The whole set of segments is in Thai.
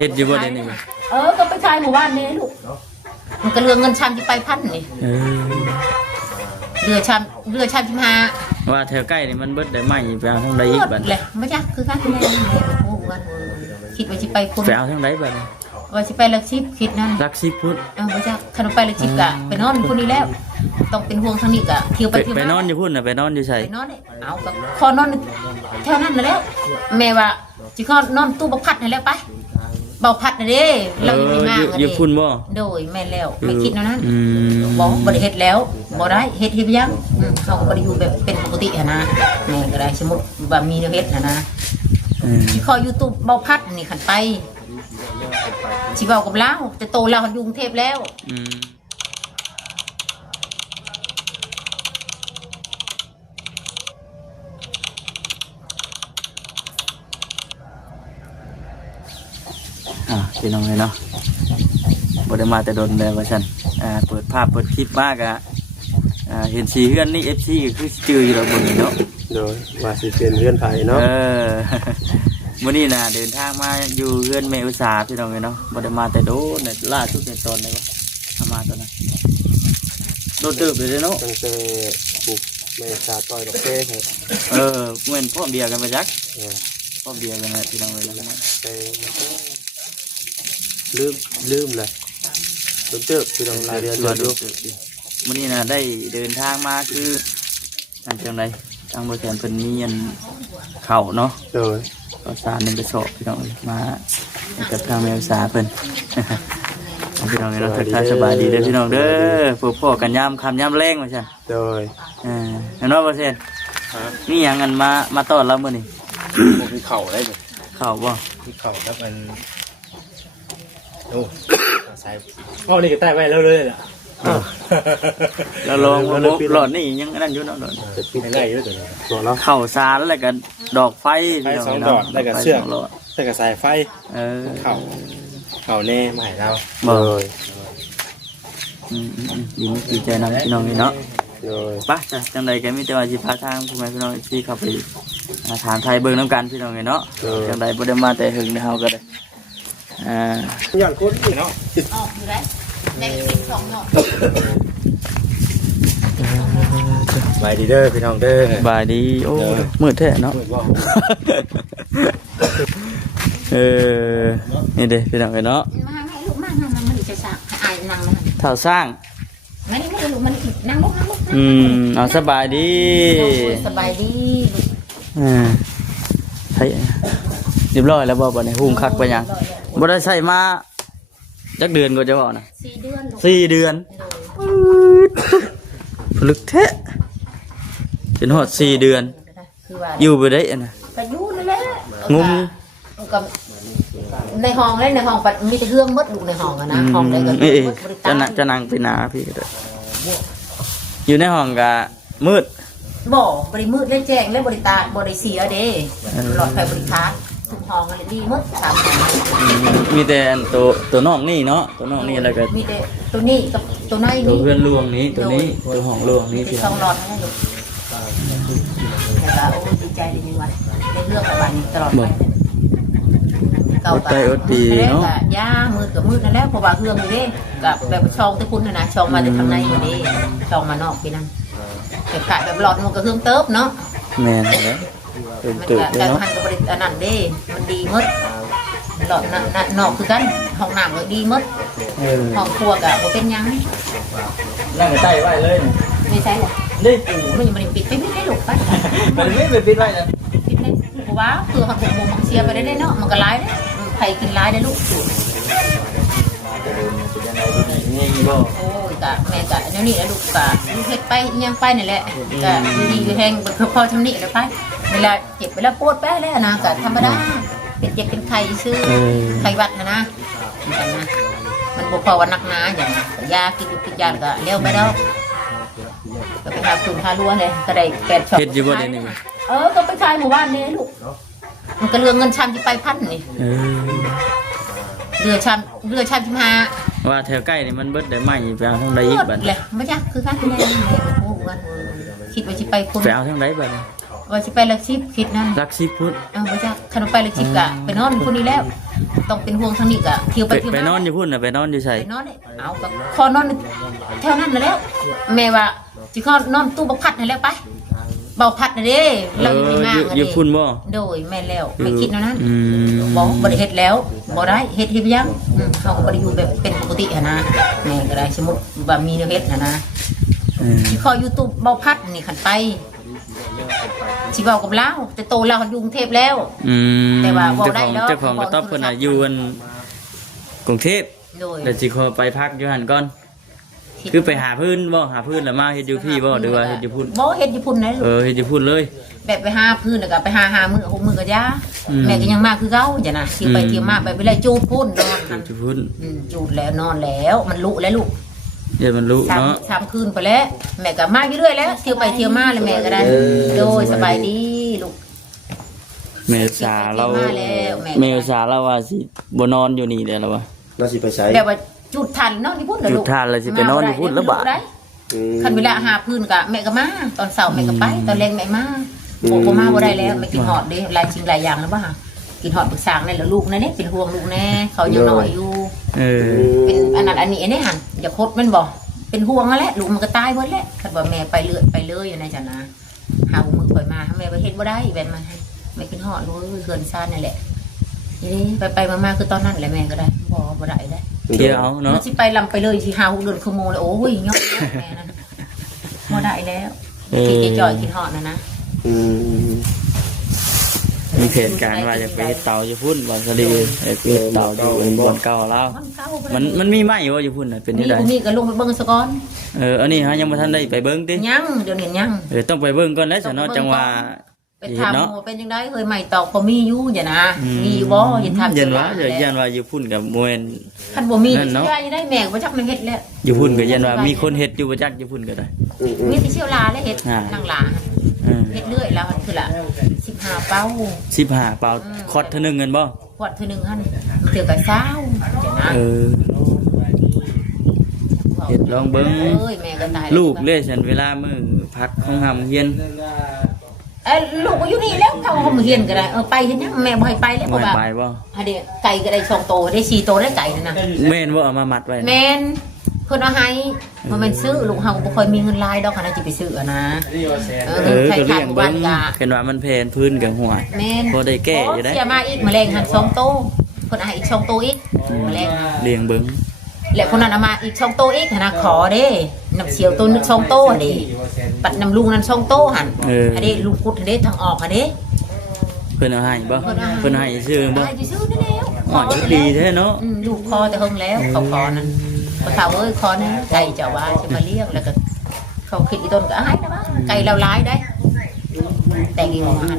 เฮ็ดอยู่บ่ได้นี่ก็ไปขายหมู่บ้านนี่ลูกมันก็เรือเงินชามที่ไปพันนี่เรือชามที่มาว่าแถวใกล้นี่มันเบิดได้ไหมไปเอาทางใดอีกบัดเลยไม่จักคือการที่ไหนโอ้กันคิดว่าสิไปคนไปเอาทางใดบัดว่าสิไปลักชิปคิดนั่นลักชิปพุทธไม่จักขนมไปลักชิปกะไปนอนคนนี้แล้วต้องเป็นห่วงทางนี้กะเที่ยวไปเที่ยวไปนอนอยู่พุ่นน่ะไปนอนอยู่ไสไปนอนเอากับขอนอนแถวนั้นแล้วแม่ว่าสิขอนอนตู้บักพัดให้แล้วไปเบาพัดนะเด้เราอยู่ที่มากอยู่พุ่นบ่โดยแม่แล้วไม่คิดนั่นบอกบริเฮ็ดแล้วบ่ได้เฮ็ดยังเขาบริอยู่แบบเป็นปกตินะแม่ก็ได้สมมติว่ามีเฮ็ดนะที่คอยยูทูบเบาพัดนี่ขันไปสิเบากับเราแต่โตเราอยู่กรุงเทพแล้วพี่น้องเลยเนาะบ่ได้มาแต่โดนเลยว่าฉันเปิดภาพเปิดคลิปมากอะเห็นสีเฮือนนี่ FC ก็คือจืออยู่แล้วบนนี้เนาะโดยว่าสิเป็นเฮือนไผเนาะมื้อนี้น่ะเดินทางมาอยู่เฮือนแม่อุตสาพี่น้องเลยเนาะบ่ได้มาแต่โดนล่าสุดในตอนไหนวะมาตอนนั้นโดนตึบเลยเนาะตั้งแต่ปลูกแม่สาต่อยดอกเต้เหมือนพ่อเดียวกันไปจักพ่อเดียวกันแหละพี่น้องเลยนะลืมเลยต้นเติบพี่น้องรายเดือนอยู่มื้อนี้น่ะได้เดินทางมาคืออันจังไดทางบ่แทนเพิ่นมีอันเข้าเนาะก็สาร1กระสอบพี่น้องมากับทางแม่อุตสาเพิ่นพี่น้องเนาะทักทายสบายดีเด้อพี่น้องเด้อพวกพ่อกันยามค่ำยามแลงว่าซั่นโดยเนาะบ่แทนมีหยังอันมาต้อนรับมื้อนี้มีเข่าได้บ่เข่าบ่มีเข่าครับมันโอ้ใส่นี่ก็ใต้ไว้แล้วเลยล่ะเราลองหลอดนี่ยังนั่นอยู่เนาะหลอดเป็นไรอยู่ตัวนี้เข่าซาแล้วก็ดอกไฟ2ดอกแล้วก็เชือกแล้วก็สายไฟเข่าแน่มาให้เราเลยดีใจนำพี่น้องนี่เนาะป่ะจังใดแกมีแต่ว่าสิพาทางพ่อแม่พี่น้องที่เข้าไปถามไทยเบิ่งน้ำกันพี่น้องเนาะจังใดบ่ได้มาแต่หึงเฮาก็ได้อย่างคนเนาะออกอยู่ได้ใน12เนาะบายดีเด้อพี่น้องเด้อบายดีโอ้มืดแท้เนาะนี่เด้พี่น้องเนาะมาให้ลูกมามันจะสร้างอายนั่งเลยเท่าสร้างไม่ลูกมันนั่งลูกเอาสบายดีสบายดีใช่เรียบร้อยแล้วบ่เนี่ยหุ่มคักไปยังบ่ได้ใส่มาจักเดือนก็จะบอกนะ4 เดือนลึกแท้เป็นหอด4 เดือนอยู่ไปได้นะไปอยู่นั่นแหละงุ้มในห้องเลยในห้องปัดมีแต่เครื่องมดลูกในห้องนะห้องได้ก็จะนั่งไปหนาพี่ก็ได้อยู่ในห้องก็มืดบ่บริมืดได้แจ้งได้บริตาบริเสียเด้หลอดไฟบริการทุกห้องอะไรดีมืดมีแต่ตัวนอกนี่เนาะตัวนอกนี่อะไรกันมีแต่ตัวนี้กับตัวในนี่ตัวเพื่อนลวงนี้ตัวนี้ตัวห้องลวงนี้ที่2หลอดให้ลูกแล้วก็ดีใจดีจังวะได้เลือกกับวันนี้ตลอดไปเก่าใจอดดีเนาะย่ามือกับมือนั่นแหละเพราะว่าเครื่องนี่กับแบบช่องที่คุณนะช่องมาจากข้างในอยู่นี่ช่องมานอกพี่นั่นแบบขายแบบหลอดมันก็เครื่องเติบเนาะแม่นแล้วมันก็การพันกับบริษัทนั่นเด้มันดีมดหลอดนั่นนอกคือกันห้องน้ำก็ดีมดห้องครัวก็เป็นยังนั่งใต้ไว้เลยไม่ใช่หรอนี่มันยังไม่ปิดไม่ได้หลบไปมันไม่ปิดไว้นะปิดได้เพราะว่าคือหักมุมมันเสียไปได้เนาะมันก็ร้ายได้ใครกินร้ายได้ลูกโอ้ยกะแม่กะนี่แหละลูกกะลูกเฮ็ดไปยังไปนี่แหละกะดีอยู่แห้งพอทำนี่แล้วไปเวลาเจ็บเวลาปวดไปแล้วนะกะธรรมดาเป็นเจ็บเป็นไข้ซื้อไข้หวัดนะมันบอกว่านักหนาอย่างยากินยาก็เลี้ยวไปแล้วก็ไปหาคุณหาลัวเลยก็ได้8 ช็อปเฮ็ดอยู่บ่ได้นี่ก็ไปขายหมู่บ้านนี่ลูกมันก็เรือเงินชามที่ไปพันนี่เรือชามที่มาว่าแถวใกล้นี่มันเบิดได้ไหมไปเอาทางใดอีกบัดเลยไม่จักคือการที่ไหนโอ้กันคิดว่าสิไปคนไปเอาทางใดบัดว่าสิไปลักชิปคิดนั่นลักชิปพุทธไม่จักขนมไปลักชิปกะไปนอนคนนี้แล้ว ต้องเป็นห่วงทางนี้ก็เที่ยวไปเที่ยว ไป มาน อนอยู่พุ่นน่ะไปนอนอยู่ไส ไปนอนเอาก็ขอนอนแถวนั้นน่ะแล้วแม่ว่าสิขอนอนตู้บักพัดนั่นแหละไปเบาพัดน่ะเด้เราอยู่ที่มาก อยู่พุ่นบ่ โดยแม่แล้วไม่คิดแล้วนั้น อืม บ่ได้เฮ็ดแล้วบ่ได้เฮ็ดยังเขาก็บ่ได้อยู่แบบเป็นปกตินะแม่ก็ได้สมมุติว่ามีแนวเฮ็ดนะ สิขออยู่ตู้เบาพัดนี่ขันไปสิเว้ากับเราแต่โตเราอยู่กรุงเทพแล้ว แต่ว่าบ่ได้เนาะ เจ้าของกระต๊อบเพิ่นน่ะอยู่อันกรุงเทพ โดย เดี๋ยวสิขอไปพักอยู่หั่นก่อนคือไปหาพื้นบ่หาพื้นแล้วมาเฮ็ดอยู่พี่บ่หรือว่าเฮ็ดอยู่พุ่น บ่เฮ็ดอยู่พุ่นนะลูก เฮ็ดอยู่พุ่นเลย แบบไปหาพื้นแล้วก็ไปหามื้อ6มื้อก็ยาแม่ก็ยังมาคือเก่าจ้ะนะสิไปเที่ยวมาไปเวลาจูดพุ่นนอน อยู่พุ่น จูดแล้วนอนแล้วมันลุแล้วลูก เดี๋ยวมันรู้เนาะ สามคืนไปแล้วแม่ก็มาอยู่เรื่อยแล้วเที่ยวไปเที่ยวมาเลยแม่ก็ได้โดยสบายดีลูก เมษาเรา มาแล้วแม่ เมษาเราว่าสิบ่นอนอยู่นี่ได้แล้ววะ เราสิไปใช้ แบบว่าจุดทันนอนที่พุ่นเหรอ จุ ลู ด ก ทานเลยสิไปนอนอยู่พุ่นแล้วบาด คันเวลาหาพื้นกะแม่ก็มาตอนเสาร์แม่ก็ไปตอนแรงแม่มาบ่มาบ่ได้แล้วแม่กินหอดเด้หลายสิ่งหลายอย่างแล้วบ่ฮะกินหอดปรึกษาในแล้วลูกนั่นนี่เป็นห่วงลูกแน่เขายังน้อยอยู่ เป็นอันนั้นอันนี้นี่หั่นอย่าคดมันบ่เป็นห่วงนั่นแหละลูกมันก็ตายเบิดแหละคันว่าแม่ไปเลยอยู่ในจันนะหามือปล่อยมาแม่บ่เฮ็ดบ่ได้แบบมันแม่กินหอดลูกเฮือนซ่านนั่นแหละนี่ไปมาคือตอนนั้นแหละแม่ก็ได้บ่ได้แล้ว เที่ยวเอาเนาะ มันสิไปลำไปเลยสิหา6 เดือนคือโมเลยโอ้ยยอดแม่นั่นบ่ได้แล้วกินจ่อยกินหอดนะ มีเพจการว่าจะไปเตาอยู่พุ่นบอนสลีไปเตาอยู่บอนเก่าแล้วมันมีไหมว่าอยู่พุ่นน่ะเป็น มี ยังไง มีก็ลงไปเบิ่งซะก่อน อันนี้ฮะยังบ่ทันได้ไปเบิ่งติ ยังเดี๋ยวนี้ยัง ต้องไปเบิ่งก่อนแล้วซะเนาะจังว่า ไปถามหมู่เป็นจังได๋เฮ้ยใหม่ตอกบ่มีอยู่อย่านะมีอยู่บ่อย่าถาม ยันว่าอยู่พุ่นกับมวย คันบ่มีสิว่าจะได้แม่ก็บ่จักมันเฮ็ดแล้ว อยู่พุ่นก็ยันว่ามีคนเฮ็ดอยู่บ่จักอยู่พุ่นก็ได้ มีแต่เชี่ยวลาและเฮ็ดนั่งลาเฮ็ดเรื่อยแล้วมันคือละ15เป้า 15เปล่าคอดเท่านึงเงินบ่ ขวดเทื่อนึงหั่นเทื่อก็20อย่านะ เฮ็ดลองเบิ่ง เอ้ยแม่ก็ตาย ลูกเลยฉันเวลามื้อพักของหำเฮียน ลูกก็อยู่นี่แล้วเขาเขามาเฮียนก็ได้ไปเห็นยังแม่บ่ให้ไปแล้ว บ่ บ่ว่า ไปบ่ อันนี้ไก่ก็ได้2โตได้4โตได้ไก่นั่นน่ะ แม่นบ่เอามามัดไว้ แม่นเพิ่นเอาให้บ่แม่นซื้อลูกเฮาบ่ค่อยมีเงินหลายดอกคันสิไปซื้ออะนะใคร ก็ ขา เลี้ ด ยง บ้า เบิ่ น ง กะ เห็นว่ามันแพนพื้นกับหัว แม่น บ่ได้แก้อยู่ได้ เสียมาอีกแมลงหัน2โตเพิ่นเอาให้อีก2โตอีกแมลง เลี้ยงเบิ่ง และคนนั้นเอามาอีก2โตอีกนะขอเด้น้ำเสียวตัวนึง2โตเด้ปัดน้ำลุงนั้น2โตหั่นอันนี้ลุงกุดอันนี้ทางออกอันนี้ เพิ่นเอาให้บ่เพิ่นให้ซื้อบ่ ได้ไปซื้อนั่นแล้ว อ๋อดีแท้เนาะ ลูกคอแต่เฮิงแล้วเขาคอนั้นเขาถามเอ้ยคอนะไก่เจ้าว่าจะมาเลี้ยงแล้วก็เขาคิดอีต้นก็ให้นะว่าไก่เราร้ายได้แต่กี่หัวหัน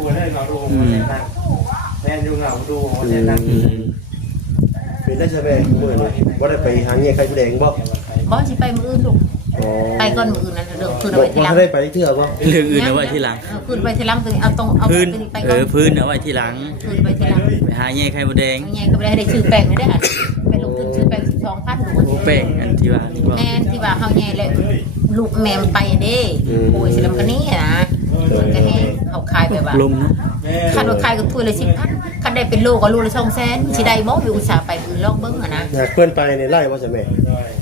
แม่ดูเงาดูเป็นได้ใช่ไหมมื้อนี้บ่ได้ไปหาเงี้ยไข่ผู้แดงบ่ บอสิไปมืออื่นลูกไปก่อนมืออื่นนั่นเรื่องคืนเอา บ่ ไว้ทีหลัง ได้ไปเทื่อบ่ เรื่องอื่นเอาไว้ทีหลัง คืนไปทีหลังตัวนี้เอาตรงเอา พื้น ตัวนี้ไปก่อน พื้นเอาไว้ทีหลัง คืนไปทีหลัง ไปหาแย่ไข่มดแดง เอาไงก็ไม่ได้ชื่อแป้งไม่ได้หันไปลงทุนชื่อแป้ง12,000ลูก แป้งอันที่ว่านี่บ่ แม่ที่ว่าเฮาแย่เลยลูกแม่ไปเด้โอ้ยสิลำกันนี่นะมันก็ให้เขาขายแบบว่า ลมเนาะ คันว่าขายกับถ้วยละ10,000คันได้เป็นโลก็โลละ200,000สิได้บ่อยู่อุตส่าห์ไปมือลองเบิ่งอ่ะนะ อยากเพิ่นไปในไร่บ่ใช่ไหม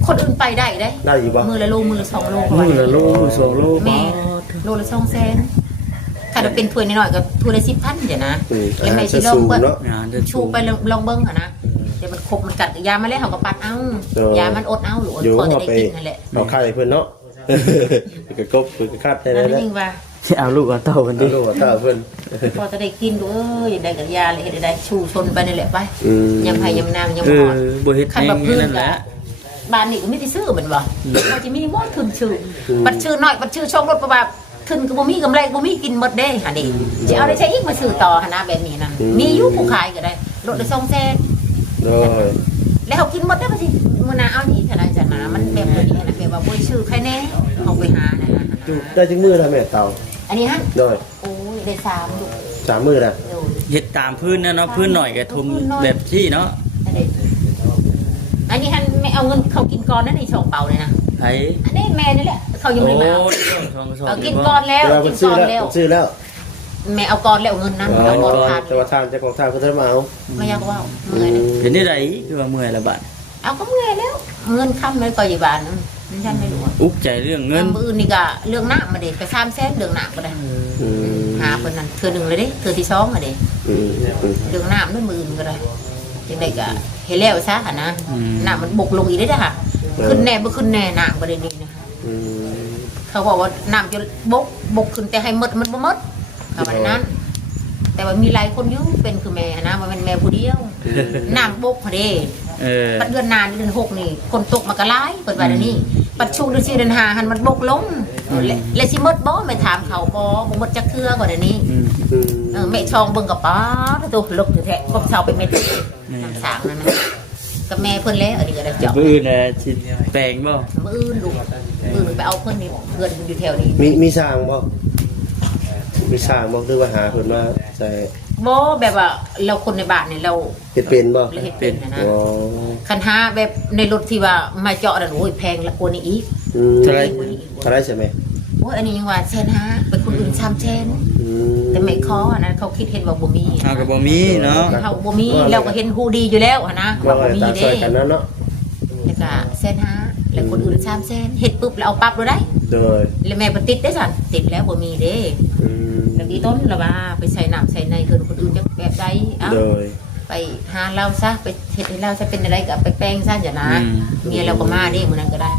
คนอื่นไปได้เด้ ได้อยู่บ่ มือละโลมือละ2โล มื้อละโลสองโล แม่โลละ200,000ถ้าเราเป็นถ้วยน้อยๆก็ถ้วยละ10,000เดี๋ยวนะแล้วแม่สิลองเบิ่ง งานเดิน ชูไปลองเบิ้งค่ะนะเดี๋ยวมันขบมันกัดยามาแล้วเขาก็ปัดเอายามันอดเอาหรืออด อยู่ พอจะ เอา ได้ ไป กินนั่นแหละ เอาไข่เพิ่นเนาะก็กบก็คาดได้ นั่น แล้ว ยิ่งว่า ที่เอาลูกเอาเต้ากันดิ รู้ว่าตาเพิ่น พอจะได้กินดูเอ้ยได้กับยาเลยได้ชูชนไปนี่แหละไปยำไผ่ยำนางยำหอด บ่เฮ็ด ขัน เอง แบบพื้น นั่นแหละ บ้านนี่ก็ไม่ได้ซื้อเหมือนบ่เขาจะมีหม้อทุนชื่อบัดชื่อน้อยบัดชื่อช่องรถประบาทุนก็บ่มีกำไรบ่มีกินหมดเด้อันนี้จะเอาได้ใช้อีกมาซื้อต่อหนะแบบนี้นั่นมีอยู่ผู้ขายก็ได้รถละ200,000 โดย แล้วเขากินหมดได้ป่ะสิมือนาเอานี่ขนาดจะนามันแบบตัวนี้นะแบบว่าบริชื่อใครแน่เอาไปหานะ ได้จังมื้อแล้วแม่เต่า อันนี้ฮะ โดย โอ้ยได้3ลูก 3มื้อแล้ว โด เฮ็ดตามพื้นนะเนาะพื้นหน่อยก็ทุมแบบที่เนาะ อันนี้ฮันไม่เอาเงินเขากินก่อนนั่นใน2เป่าเลยนะ ไผ อันนี้แม่นี่แหละเขายัง โอ้ ไม่มาเอา 2 เอากินก่อนแล้ว เดี๋ยว กิ เพิ่ น นซื้ ก่ อ อน แล้ว แล้ว ซื้อแล้ว แม่เอาก่อนแล้วเงินนะเอาก่อนทาน แต่ว่าทานเจ้าของทานเขาจะมาเอา ไม่อยากว่าเมื่อย เป็นได้ไรคือว่าเมื่อยละบาด เอาก็เมื่อยแล้วเงินค้ำเลยก็อยู่บ้านนั่นฉันไม่รู้ อุกใจเรื่องเงิน มือนี่ก็เรื่องหน้ามาเด็ไป300,000เรื่องหน้าก็ได้หาคนนั้นเธอหนึ่งเลยดิเธอที่สองมาเด็เรื่องหน้าด้วยมือก็ได้ยังไงก็เห็นแล้วซะนะหน้ามันบกลงอีกได้ด้วยค่ะขึ้นแน่บ่ขึ้นแน่หน้าประเด็นนี้นะคะเขาบอกว่าน้ำจะบกขึ้นแต่ให้มันบ่มดเขาบอกนั้นแต่ว่ามีหลายคนอยู่เป็นคือแม่นะมันเป็นแม่ผู้เดียวน้ำบกพอดีปัดเดือนนานเดือน6นี่คนตกมากระไรเปิดวันนี้ปัดช่วงเดือน4เดือน5หันมันบกลงและสิมดบ่ไม่ถามเขาบ่มดจักเทื่อกว่าเดี๋ยวนี้แม่ชองเบิ่งกับป้าตัวลกแท้ๆก็เช้าไปเม็ดน้ำสางนั่นนะกับแม่เพิ่นแล้วอันนี้ก็ได้เจาะ มื้ออื่นน่ะสิแปลงบ่ มื้ออื่นลูกมื้อไปเอาเพิ่นนี่เพื่อนอยู่แถวนี้ มีสร้างบ่มีสร้างบ่หรือว่าหาเพิ่นมาใส่ บ่แบบว่าเราคนในบ้านนี่เรา เฮ็ดเป็นบ่ เราเฮ็ดเป็นนะ อ๋อ คันหาแบบในรถที่ว่ามาเจาะนั่นโอ้ยแพงละกว่านี้อีก เท่าไหร่ใช่ไหม โอ้ยอันนี้ยังว่า150,000เป็นคนอื่น300,000แต่ไม่ขออันนั้นเขาคิดเห็นว่าบ่มี เฮาก็บ่มีเนาะ เขาบ่มีเราก็เห็นฮู้ดีอยู่แล้วนะ ว่า ว่าบ่มี ตามซ เด้ อยกันนั่นเนาะ แล้วก็150,000แล้วคนอื่น300,000เฮ็ดปุ๊บแล้วเอาปั๊บเลยได้ โดย แล้วแม่บ่ติดได้ซั่นติดแล้วบ่มีเด้แล้วอีต้นละว่าไปใส่น้ำใส่ในเพิ่นคนอื่นจักแบบใดเอ้า โดย ไปหาเราซะไปเฮ็ดให้เราซะเป็นอะไรก็ไปแปลงซะอย่านะเมียเราก็มาเด้มื้อนั้นก็ได้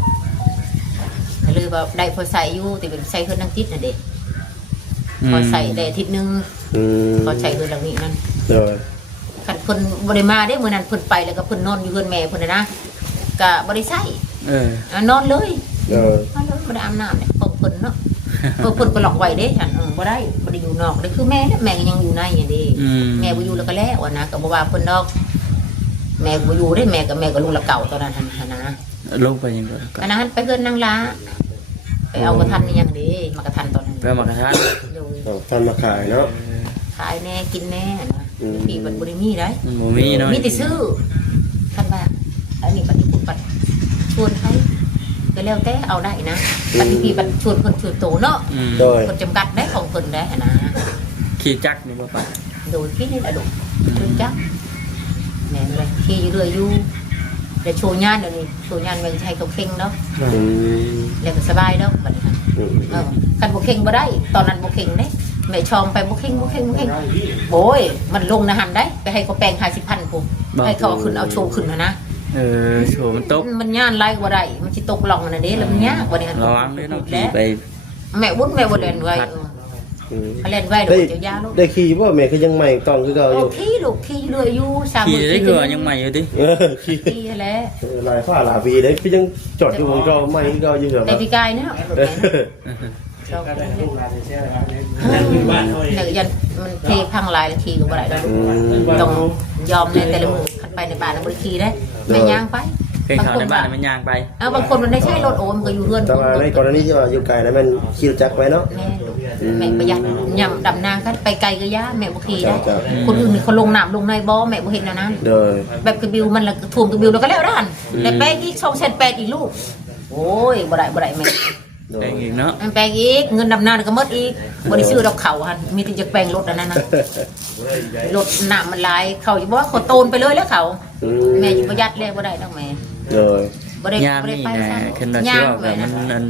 ก็เลยว่าได้พอใส่อยู่แต่เป็นใส่เพิ่นนั่งติดน่ะเด้พอใส่ได้อาทิตย์นึงพอใส่เพิ่นหลังนี้นั่น โดย คันเพิ่นบ่ได้มาเด้มื้อนั้นเพิ่นไปแล้วก็เพิ่นนอนอยู่เพิ่นแม่เพิ่นน่ะนะก็บ่ได้ใช้นอนเลย โดย นอนเลยบ่ได้อาบน้ำเนี่ยเพิ่นเนาะเพิ่นก็หลอกไว้เด้ฉันบ่ได้อยู่นอกเด้คือแม่เนี่ยแม่ก็ยังอยู่ในอย่างเด้แม่บ่อยู่แล้วก็แล้วนะก็บ่ว่าเพิ่นดอกแม่บ่อยู่ได้แม่ก็ลูกละเก่าตอนนั้นหั่นนะ ลงไปยังก็ อันนั้นไปเพิ่นนางลาไปเอากระทันนี่ยังเด้มากระทันตอนนั้น ไปมากระทะ ท่านมาขายเนาะ ขายแน่กินแน่นะพี่มันบ่ได้มีได้ บ่มีเนาะ มีแต่ซื้อท่านว่าอันนี้ปฏิบัติปัดชวนให้ก็แล้วแต่เอาได้นะปฏิบัติชวนคนชวนโตเนาะ โดย คนจำกัดได้ของคนได้นะ ขี่จักรนี่บ่ปะ โดยที่นี่แหละลูกชวนจักแม่เลยขี่อยู่เรื่อยอยู่แต่โชว์งานเดี๋ยวนี้โชว์งานมันใช้เขาเข่งเนาะแล้วก็สบายเนาะบัดนี้กันบ่เข่งบ่ได้ตอนนั้นบ่เข่งเด้แม่ชองไปบ่เข่งโอ้ยมันลงนะหันได้ไปให้เขาแปลง50,000พุ่นให้เขาขึ้นเอาโชว์ขึ้นนะ โชว์มันตก มันย่านไล่กว่าได้มันสิตกลองน่ะเด้แล้วมันยากกว่านี้ ระวังด้วยเนาะขี่ไป แม่บุญแม่บ่เล่นไว้เขาเล่นไว้เดี๋ยวจะยาลูก ได้ขี่บ่แม่คือยังใหม่ต้องคือเก่าอยู่ ขี่ลูกขี่เรื่อยอยู่3 ขี่ได้คือว่ายังใหม่อยู่ติ ขี่ ขี่แหละ หลายฟ้าหลายปีได้คือยังจอดอยู่ของเก่าใหม่คือเก่าอยู่เหรอ แต่พี่กายเนาะเนี่ยยันมันเทพังลายแล้วขี่ก็บ่ได้แล้วต้องยอมในแต่ละมือขัดไปในบ้านแล้วบ่ได้ขี่ได้แม่ย่างไป เคยเข้าในบ้านมันย่างไป บางคนมันได้ใช้รถโอมก็อยู่เรือน แต่ว่าในกรณีที่ว่าอยู่ไกลแล้วมันขี่รถจักรไว้เนาะ แม่ประหยัดยำดำนากันไปไกลก็ยาแม่บ่ขี่ได้คนอื่นนี่เขาลงน้ำลงในบ่แม่บ่เห็นแล้วนั้น โดย แบบกระบิวมันละท่วมกระบิวแล้วก็แล้วด้านแต่แปลงอีก2,800อีกลูกโอ้ยบ่ได้แม่ แต่งอีกเนาะ แปลงอีกเงินดำนาก็หมดอีกบ่ได้ซื้อดอกเขาหั่นมีแต่จะแปลงรถอันนั้นน่ะรถน้ำมันหลายเขาอยู่บ่ว่าเขาโตนไปเลยแล้วเขาแม่อยู่ประหยัดแล้วบ่ได้ดอกแม่ โดย บ่ได้ ยาม บ่ได้ นี่ ไป นะ ซะ คันว่าสิว่าแบบมัน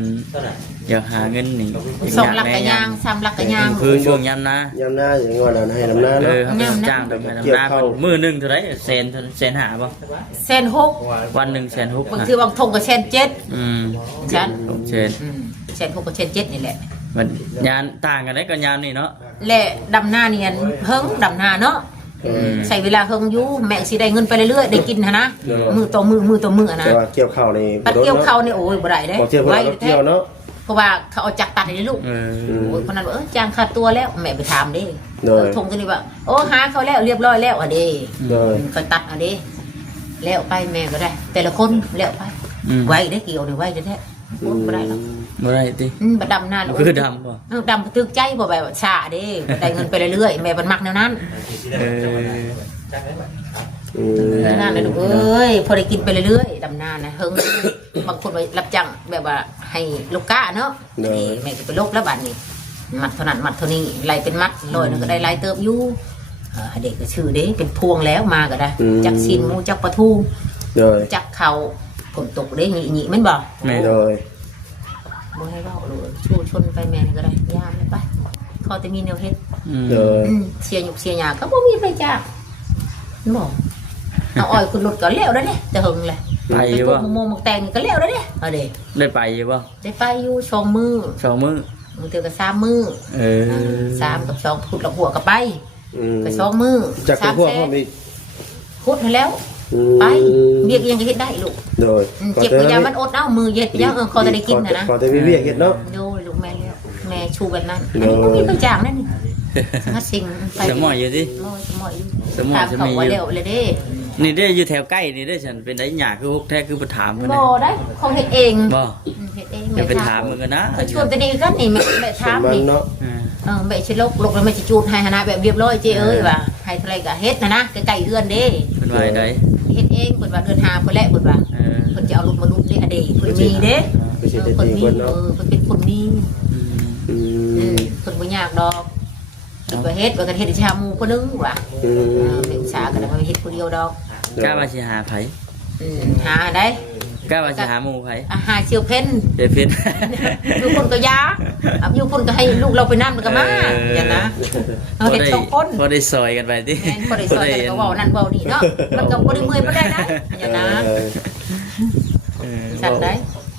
อยากหาเงินนี่ 2 หลักกะยาง3 หลักกะยาง คือช่วงยามนะ ยามหน้าอย่างว่าเราให้ลำหน้า เอ เนาะ อเขาจ้างไปทำนามื้อนึงเท่าไหร่แสนหาบ่ 1,600,000 วันหนึ่ง1,600,000 บางทีบางทงก็1,700,000ฉัน เชน 1,600,000ก็1,700,000นี่แหละ มันยานต่างกันได้ก็ยามนี่เนาะ และดำหน้าเนี่ยเฮิงดำหน้าเนาะใช้เวลาเฮิงอยู่แม่สิได้เงินไปเรื่อยๆได้กินนะมือต่อมือนะ แต่ว่าเกี่ยวข้าวนี่ ปัดเกี่ยวเขาเนี่ยโอ้ยบ่ได้เด้ บ่เกี่ยวเราเกี่ยวเนาะ เพราะว่าเขาเอาจักรตัดให้ลูกโอ้ยคนนั้นว่าจ้างค่าตัวแล้วแม่ไปถามดิทงตัวนี้ว่าโอ้หาเขาแล้วเรียบร้อยแล้วอ่ะเด้ก็ตัดอ่ะเด้แล้วไปแม่ก็ได้ แต่ละคนแล้วไปไว้ได้เกี่ยวนี่ไว้แท้บ่ได้หรอก บ่ได้ติ บ่ดำหน้า คือดำบ่ ดำตึกใจบ่แบบชาเด้ได้เงินไปเรื่อยๆแม่มันมักแนวนั้น นั่นเลยลูกเอ้ยพอได้กินไปเรื่อยๆดำนานะเฮิงบางคนไปรับจ้างแบบว่าให้ลูกก้าเนาะนี่แม่ก็ไปลบแล้วบัดนี้ มัดเท่านั้นมัดเท่านี้ไล่เป็นมัดลอยนึงก็ได้ไล่เติบอยู่เด็กก็ชื่อเด็กเป็นพวงแล้วมาก็ได้จักชินมูจักปลาทูจักเขาฝนตกได้หนีมันบอกบ่ให้เว้าเลยชูชนไปแม่ก็ได้ยามไปเขาจะมีแนวเฮ็ดเสียหยุกเสียหยาก็บ่มีไปจ้าบอกเอาอ้อยคุณรถก็เลี้ยวได้เนี่ยจะหึงเลยไปอยู่บ่โมมกแตงก็เลี้ยวได้เนี่ยเอาเด้ได้ไปอยู่บ่ได้ไปอยู่2 มื้อมื้อมึงเจอกับ3 มื้อ3 กับ 2พุดละหัวก็ไปก็2 มื้อจากพวกพ่อมีพุดให้แล้วไปเบียกยังจะเฮ็ดได้ลูกโดยเจ็บก็ยามันอดเอามือเย็ดยังเขาจะได้กินนะขอแต่เบียกเฮ็ดเนาะโดยลูกแม่แล้วแม่ชูแบบนั้นอันนี้ก็มีไปจ้างนั่นนี่สักสิ่งไปสมอยอยู่ดิสมอยอยู่ถามเขาว่าแล้วเลยเด้นี่ได้อยู่แถวใกล้นี่ได้ฉันเป็นได้หยาคือพวกแท้คือไปถามมันบ่ได้เขาเฮ็ดเองบ่เฮ็ดเองจะไปถามมึงกันนะชวนตัวนี้กันนี่แม่ถามนี่แม่สิลกแล้วแม่สิจูดให้หนะแบบเรียบร้อยเจ้เอ้ยว่าให้เท่าไรก็เฮ็ดนะใกล้ๆเอื้อนเด้เพิ่นว่าได้เฮ็ดเองเพิ่นว่าเดือน5เพิ่นแหละเพิ่นว่าเพิ่นจะเอาลูกมาลูกเด้อเด้เพิ่นมีเด้เพิ่นมีเพิ่นเป็นคนมีเพิ่นบ่ยากดอกก็เฮ็ดว่ากันเฮ็ดชาหมู่ผู้นึงว่ะเป็นชาก็ได้มาเฮ็ดผู้เดียวดอกกล้าว่าสิหาไผหาได้กล้าว่าสิหาหมู่ไผหาเชียวเพิ่นเพิ่นอยู่คนก็ยาอยู่คนก็ให้ลูกเราไปนำก็มาอย่างนะเอาเฮ็ด2คนพอได้ซอยกันไปติพอได้ซอยกันก็เว้านั่นเว้านี่เนาะมันก็บ่ได้เมื่อยบ่ได้นะอย่างนะสั่นได้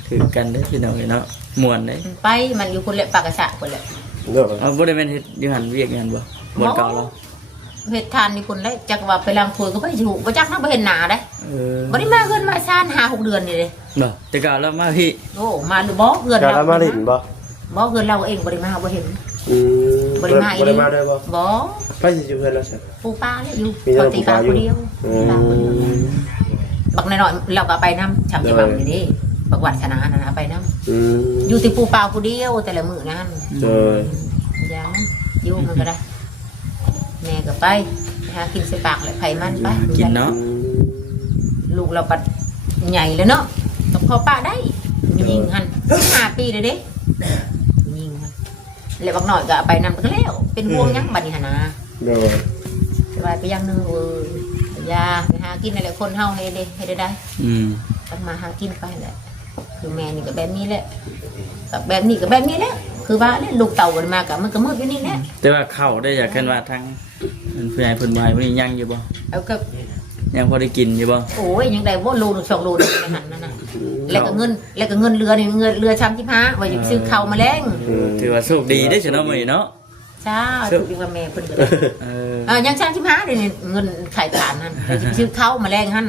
คือกันได้พี่น้องเนาะม่วนได้ไปมันอยู่คนละปากกระสะคนละเอาบ่ได้แม่นเฮ็ดอยู่หั่นเวียกหั่นบ่บ่เก่าแล้วเฮ็ดทานนี่คนละจักว่าไปล้างถ้วยก็บ่อยู่บ่จักนำบ่เห็นหน้าได้บ่ได้มาเฮือนมาซ่าน 5-6 เดือนนี่เด้บ่แต่เก่าแล้วมาพี่โอ้มาดูบ่เฮือนเรามาเห็นบ่บ่เฮือนเราเองบ่ได้มาบ่เห็นบ่ได้มาอีบ่ได้มาได้บ่บ่ไปสิอยู่เฮือนแล้วซั่นปูปลาแล้วอยู่ปกติปลาผู้เดียวบักน้อยๆเราก็ไปนำชำจะบังนี่เด้บักวัดชนะนั่นน่ะไปนำอยู่ที่ปูปลาผู้เดียวแต่ละมื้อนั้นอย่างนั้นอยู่มันก็ได้แม่ก็ไปหากินใส่ปากเลยไผมันไปกินเนาะลูกเราปัดใหญ่เลยเนาะกับพ่อป้าได้ยิงหัน5 ปีเลยเด้ยิงหันแล้วบักหน่อยก็ไปนำก็แล้วเป็นวงยังบัดนี้หั่นนะสบายไปอย่างนึงยาไปหากินอะไรคนเฮาให้ได้ต้องมาหากินไปแหละคือแม่นี่ก็แบบนี้แหละกับแบบนี้ก็แบบนี้แหละคือว่าเนี่ยลูกเต่ามันมากับมันก็มืดอยู่นี่แหละแต่ว่าเข้าได้อยากกันว่าทั้งผู้ใหญ่เพิ่นบ่มันยังอยู่บ่เอาก็ยังพอได้กินอยู่บ่โอ้ยยังได้บ่โลนึง2 โลนึงนั่นน่ะแล้วก็เงินเรือนี่เงินเรือ35ไว้ซื้อข้าวแมลงถือว่าโชคดีได้อเนาะมื้อนี้เนาะจ้าถูกดีกว่าแม่เพิ่นก็ได้ยัง35ได้เงินขายฐานนั่นซื้อข้าวแมลงหั่น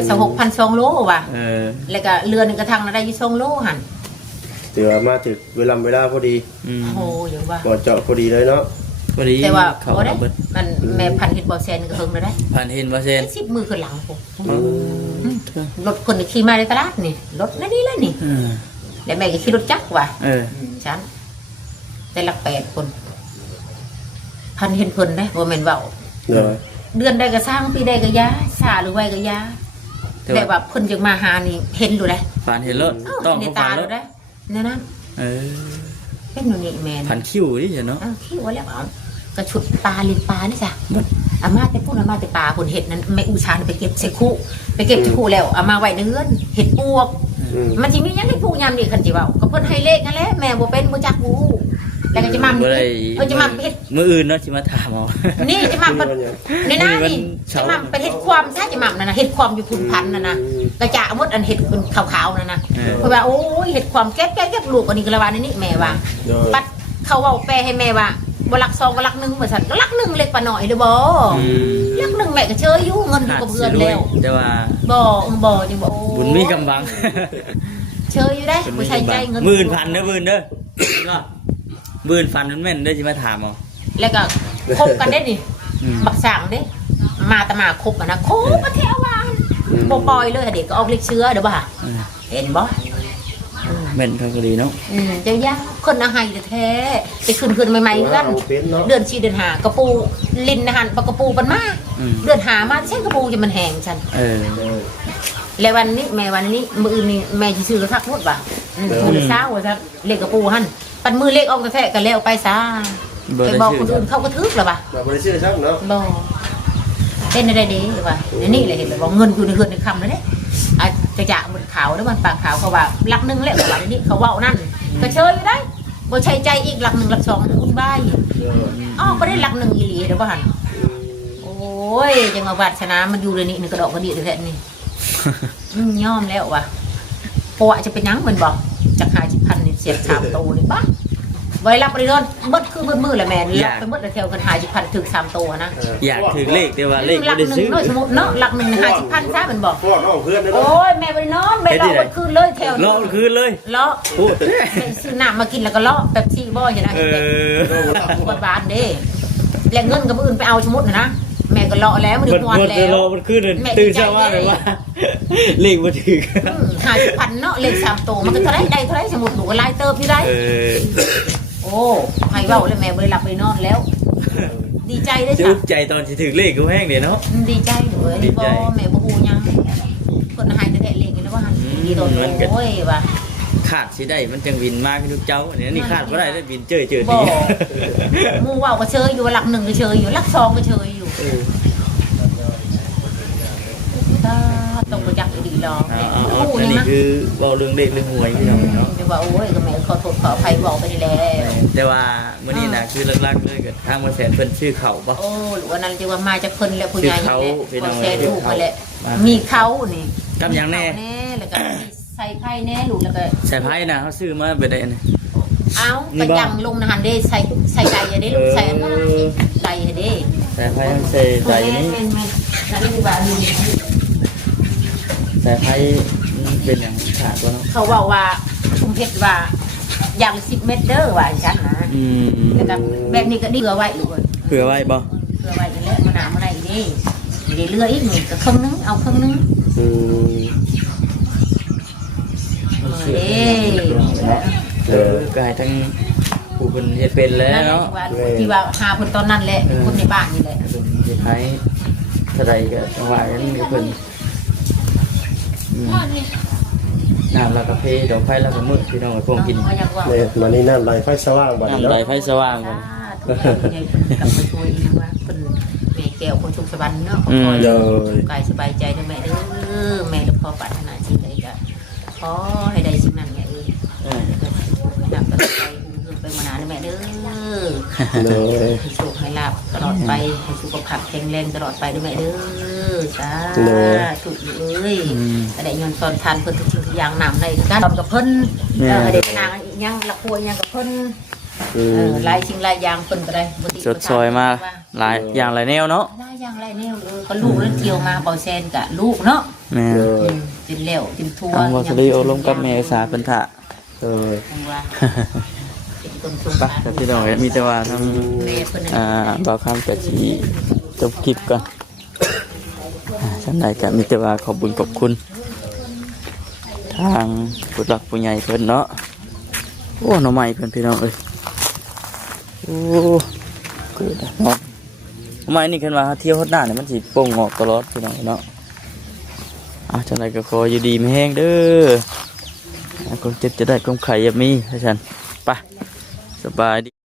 26,000 2 โลว่ะแล้วก็เรือนึงกระทังได้อยู่2 โลหั่นถือว่ามาถึงเวลาพอดีโอ้ยังว่าบ่เจาะพอดีเลยเนาะพอดีแต่ว่าบ่ได้มันแม่พันเฮ็ดบ่แซนก็เฮิงได้พันเฮ็ดบ่แซน10 มือขึ้นหลังผมรถคนที่ขี่มาในตลาดนี่รถนั่นนี่แหละนี่แล้วแม่ก็ขี่รถจักรว่ะฉันแต่ละ8 คนพันเห็นเพิ่นได้บ่แม่นเว้าเดือนใดก็สร้างปีใดก็ยาซาหรือไว้ก็ยาแต่ว่าเพิ่นจึงมาหานี่เห็นอยู่ได้พันเห็นรถต้องเขาฟังรถได้นั่นน่ะเป็นอยู่นี่แม่พันคิ้วนี่เนาะคิ้วแล้วก็ชุดปลาลิ้นปลานี่จ้ะอาม่าแต่พูดอาม่าแต่ปลาคนเห็ดนั้นแม่อูชานไปเก็บใส่คู่ไปเก็บคู่แล้วอาม่าไว้ในเฮือนเห็ดปวกมันสิมีหยังให้ผู้ยามนี่คันสิเว้าก็เพิ่นให้เลขนั่นแหละแม่บ่เป็นบ่จักฮู้แล้วก็จะมาจะมาเฮ็ดมื้ออื่นเนาะสิมาถามเอานี่จะมาในหน้านี่จะมาไปเฮ็ดความซะจะมานั่นน่ะเฮ็ดความอยู่พุ่นพันนั่นน่ะกระจะหมดอันเฮ็ดเป็นขาวๆนั่นน่ะเพราะว่าโอ้ยเฮ็ดความแก๊กๆลูกอันนี้ก็ละว่านี่แม่ว่าปัดเขาเว้าแปลให้แม่ว่าบ่รัก2ก็รัก1เหมือนซั่นก็รัก1เล็กปานน้อยเด้อบ่รัก1แม่ก็เชยอยู่เงินอยู่กับเพื่อนแล้วแต่ว่าบ่จังบ่บุญมีกำบังเชยอยู่ได้บ่ใช้ใจเงิน10,000เด้อ10,000เด้อก็10,000มันแม่นเด้อสิมาถามเอาแล้วก็คบกันได้นี่บักสร้างเด้มาตะมาคบกันนะคบกันแท้ว่าบ่ปล่อยเลยเด็กก็ออกเล็กเชื้อเด้อบ่เห็นบ่แม่นเขาก็ดีเนาะเจ้าย่าคนอาหารแท้ไปขึ้นใหม่ๆกันเดือน4เดือน5กระปูลิ้นอาหารปลากระปูมันมาเดือน5มาใช่กระปูจะมันแห้งฉันแล้ววันนี้แม่วันนี้มื้ออื่นนี่แม่สิซื้อกระทักหมดบ่มื้อเช้าว่าซั่นเล็กกระปูหั่น ปันมือเลขออกแท้กันแล้วไปซะ บ่ ไป ได้ บอก ชื่ คนอื่นเขาก็ทึกแล้วป่ะ เราบ่ได้ชื่อซ้ํเนาะ บอกเป็นอะไรดีป่ะนี่เลยเห็นเลยบอกเงินอยู่ในเฮือนในคำเลยเนี่ยจะจ่าบนขาวแล้วมันปากขาวเขาว่าหลักหนึ่งแหละเขาว่านี่เขาว่านั่นก็เชยอยู่ได้บ่ใช้ใจอีกหลักหนึ่งหลักสองคุณบ้ายอ๋อไม่ได้หลักหนึ่งอีหลีเดี๋ยวว่าหันโอ้ยจังหวะชนะมันอยู่ในนี้นี่กระดอกกระดิ่งเลยแค่นี้ย่อมแล้วว่ะปวะจะเป็นยังมันบอกจาก50,000นี่เสีย3ตัวนี่ป่ะไว้รับไปนอนเบิดคือเบิดมือแหละแม่รับไปเบิดแถวกัน50,000ถึง3ตัวนะ อยากถือเลขแต่ว่าเลข หลั บ่ ก ได้ หนึ่ ซื้อง เนาะสมมุติเนาะหลักหนึ่ง50,000ซะมันบอก พ่อน้องเพื่อนเด้อ โอ้ยแม่ไปนอนไปรอเบิดคืนเลยแถว เลาะคืนเลย เลาะ พูด ไปซื้อน้ำมากินแล้วก็เลาะแบบซี่บ่อย่างนั้นแบบบ้านเด้แล้วเงินกับอื่นไปเอาสมมุตินะแม่ก็เลาะแล้วมัน มัน นอน มัน แล้ จะรอ ว มันขึ้นตื่นเช้าว่าเลยว่าเลขบ่ถึง 50,000เนาะเลข3ตัวมันก็เท่าไรได้เท่าไรสมมุติหนูก็ไล่เติบอยู่ได้ โอ้ให้เว้าเลยแม่บ่ได้หลับไปนอนแล้ว ดีใจได้ จะ จ้ะ อึกใจตอนสิถึงเลขกูแห้งเดี๋ยวเนาะ ดีใจหนูเอ้ยบ่แม่บ่ฮู้หยังคนหายแต่เลขแล้วว่าหันดีโดนโอ้ยว่า ขาดสิได้มันจังวินมากทุกเจ้าอันนี้ขาดบ่ได้ได้วินเจอ บ่ ดี หมู่เว้าก็เชยอยู่หลัก1ก็เชยอยู่หลัก2ก็เชยอยู่ต้องประจักษ์ดีรอ อันนี้คือเว้าเรื่องเลขเรื่องหวยพี่น้องเนาะ จะว่าโอ้ยก็แม่ขอโทษขออภัยบอกไปนี่แหละ แต่ว่ามื้อนี้น่ะคือหลักๆเลยก็ทางบ่แสนเพิ่นชื่อเขาบ่ โอ้หรือว่านั้นจะว่ามาจากเพิ่นแล้วผู้ใหญ่ เขา นี่ พี่ แห น้ ละ อง แซ่ลูกมาแหละมีเขานี่ กับหยังแน่ แน่แล้วก็ใส่ไผ่แน่ลูกแล้วก็ ใส่ไพ่น่ะเขาซื้อมาไปได้นี่ เอากระยังลงนะฮันเด้ใส่ไก่อย่าได้ลูกใส่อันนั้นไก่อย่าได้ ใส่ไพ่ใส่ใส่นี้ แม่นั่นคือว่า ใส่ไพ่เป็นหยังขาดบ่เนาะ เขาบอกว่าชุมเพชรว่าอย่าง10 เมตรเด้อว่าฉันนะแล้วก็แบบนี้ก็ดีกว่าไว้ลูก เผื่อไว้บ่ เพื่อไว้จะแล้วมาหนามาไหนดิเดี๋ยวเลืออีกหนึ่งก็ครึ่งนึงเอาครึ่งนึงก็ให้ทั้งผู้เพิ่นเฮ็ดเป็นแล้วเนาะ ที่ว่าหาคนตอนนั้นแหละคนในบ้านนี่แหละ เฮ็ดให้เท่าใดก็จังหวะนั้นมีเพิ่นน้ำแล้วก็เพดอกไฟแล้วก็มืดพี่น้องคงกิน เนี่ยมานี่น้ำไหลไฟสว่างบัดนี้ น้ำไหล เนาะ ไฟสว่างบ่ ทุกคนใหญ่กลับมาช่วยว่าเป็นแม่แก้วคนชุกสวรรค์เนาะขอ เด้อ กายสบายใจนะแม่เด้อแม่และพ่อปรารถนาสิ่งใดก็ขอให้ได้สิ่งนั้นแม่เอ้ยนับตั้งใจไปมานานนะแม่เด้อ เด้อ ให้โชคให้ลาบตลอดไปให้สุขภาพแข็งแรงตลอดไปด้วยแม่เด้อสาธุเอ้ยแต่ได้เงินตอนทานเพิ่นทุกสิ่งทุกอย่างนำได้การตอนกับเพิ่นเด็กนางอีกยังละครัวยังกับเพิ่นหลายสิ่งหลายอย่างเพิ่นก็ได้ สดซอยมาหลายอย่างหลายแนวเนาะ หลายอย่างหลายแนวก็ลูกแล้วเกี่ยวมาเบาแซนกับลูกเนาะ แม่ กินแล้วกินทั่ว ทางบ่สลีเอาลงกับแม่สาเพิ่นท่า ว่าเป็นต้นสม ไป บัติ แต่พี่น้องมีแต่ว่าทาง แม่เพิ่น บ่าวคำก็สิจบคลิปก่อนฉันใดก็มีแต่ว่าขอบคุญขอบคุณทางผู้หลักผู้ใหญ่เพิ่นเนาะโอ้หน่อไม้เพิ่นพี่น้องเอ้ยโอ้เกิดเนาะหน่อไม้นี่คันว่าเที่ยวฮอดหน้านี่มันสิโป่งออกตลอดพี่น้องเนาะจังไดก็ขออยู่ดีไม่แห้งเด้อความเจ็บจะได้ความไข่อย่ามีให้ฉันไปสบายดี